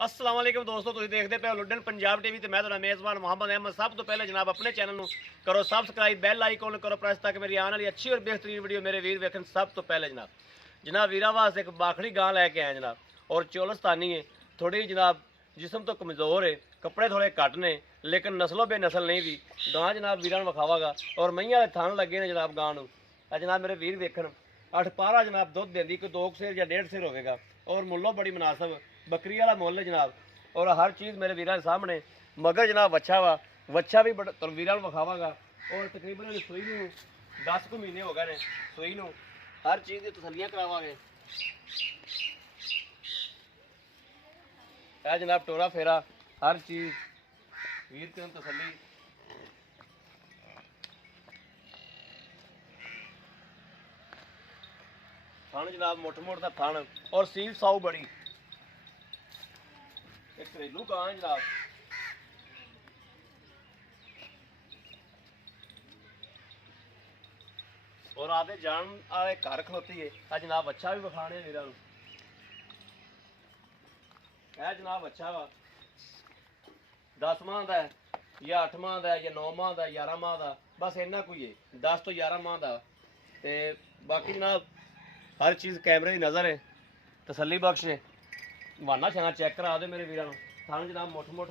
अस्सलाम वालेकुम दोस्तों, तुसीं देखते पे लुडन पंजाब टीवी ते मैं तुहाडा मेज़बान मोहम्मद अहमद। सब तो पहले जनाब अपने चैनल नूं करो सबसक्राइब, बैल आइकॉन करो प्रेस ताकि मेरी आने वाली अच्छी और बेहतरीन वीडियो मेरे वीर वेखन सब तो पहले। जनाब वीरा वास्ते एक बाखड़ी गां लैके आए जनाब, और चौलस्तानी है, थोड़ी जनाब जिसम तो कमज़ोर है, कपड़े थोड़े घट ने, लेकिन नस्लो बेनसल नहीं भी गां जनाब वीरां नूं विखावागा। और मईयां दे थण लगे ने जनाब गां नूं। जनाब मेरे वीर वेखन 8 पारा जनाब दुध देंदी, कोई 2 सेर या 1.5 सेर होगा, और मुल्लों बड़ी मुनासिब बकरी वाला मुल है जनाब। और हर चीज़ मेरे वीर सामने। मगर जनाब वच्छा वा, वच्छा भी बड़ा वीर विखावागा। और तकरीबन सूई नूं 10 महीने हो गए ने सूई नूं। हर चीज़ की तसलियाँ करावांगे। है जनाब टोरा फेरा हर चीज़ वीर की तसली। थन जनाब मुठ मुठ का थन, और सील साऊ बड़ी। एक घरेलू गां है जनाब। और आदे जान आए घर खलोती है। जनाब अच्छा भी विखाने वीरां नूं। है जनाब अच्छा वा 10 माह का है, या 8 माह का है, या 9 माह का, 11 माह का, बस इन्ना कोई है 10 तो 11 माह का। ते बाकी जनाब हर चीज़ कैमरे की नज़र है, तसली बख्श है। वाना छाना चेक करा दे मेरे वीरां नूं। थान जनाब मुठ मुठ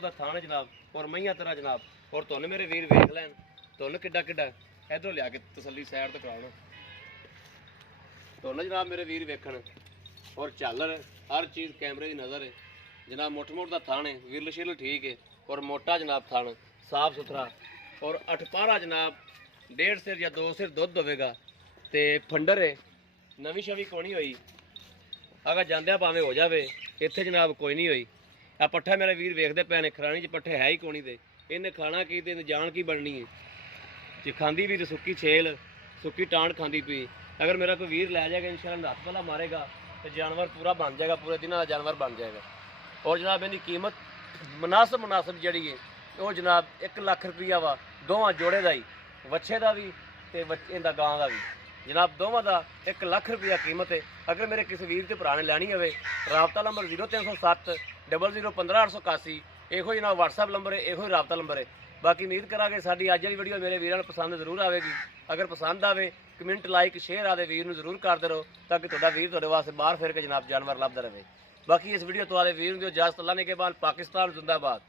का थान है जनाब, और मईयां तरह जनाब। और तुहानू मेरे वीर वेख लैन, तुहानू किड्डा किड्डा इधरों लिया के तसली सैर तो कराओ तुहानू जनाब मेरे वीर वेखन। और झालर हर चीज़ कैमरे की नज़र है जनाब। मुठ मुठ का थान है, विरल शिरल ठीक है, और मोटा जनाब थान साफ सुथरा। और 8 पारा जनाब 1.5 सेर या 2 सेर दुध होगा। तो फंडर है, नवी शवी कोनी हुई, अगर जांदिया भावें हो जाए इत्थे जनाब कोई नहीं हुई। आ पट्ठा मेरे वीर वेखते पे ने, खरानी च पट्ठे है ही कोनी। दे इन्हें खाना की ते जान की बननी है। जे खांदी भी तो सुक्की छेल सुक्की टांड खांदी पी। अगर मेरा कोई वीर लै जाएगा इंशाअल्लाह हथ पला मारेगा तो जानवर पूरा बन जाएगा, पूरे दिन का जानवर बन जाएगा। और जनाब इनकी कीमत मुनासिब जी है वो जनाब 1 लाख रुपया वा दोवां जोड़े का ही, वच्छे का भी तो इनका गां का भी जनाब, दोवां का 1 लाख रुपया कीमत है। अगर मेरे किसी वीर के भरा ने लैनी हो, राबता नंबर 0307 00 15 881 यो जनाब व्हाट्सएप नंबर है, यो राबता नंबर है। बाकी उम्मीद करा साडी अज वाली वीडियो मेरे वीरों पसंद जरूर आएगी। अगर पसंद आए कमेंट लाइक शेयर आदे वीर नूं जरूर करते रहो, ताकि तुहाडा वीर तुहाडे वास्ते बाहर फिर के जनाब जानवर लभदा रहे। बाकी इस वीडियो तो आदे वीर जो इजाजत अल्लाह ने के बाद पाकिस्तान जिंदाबाद।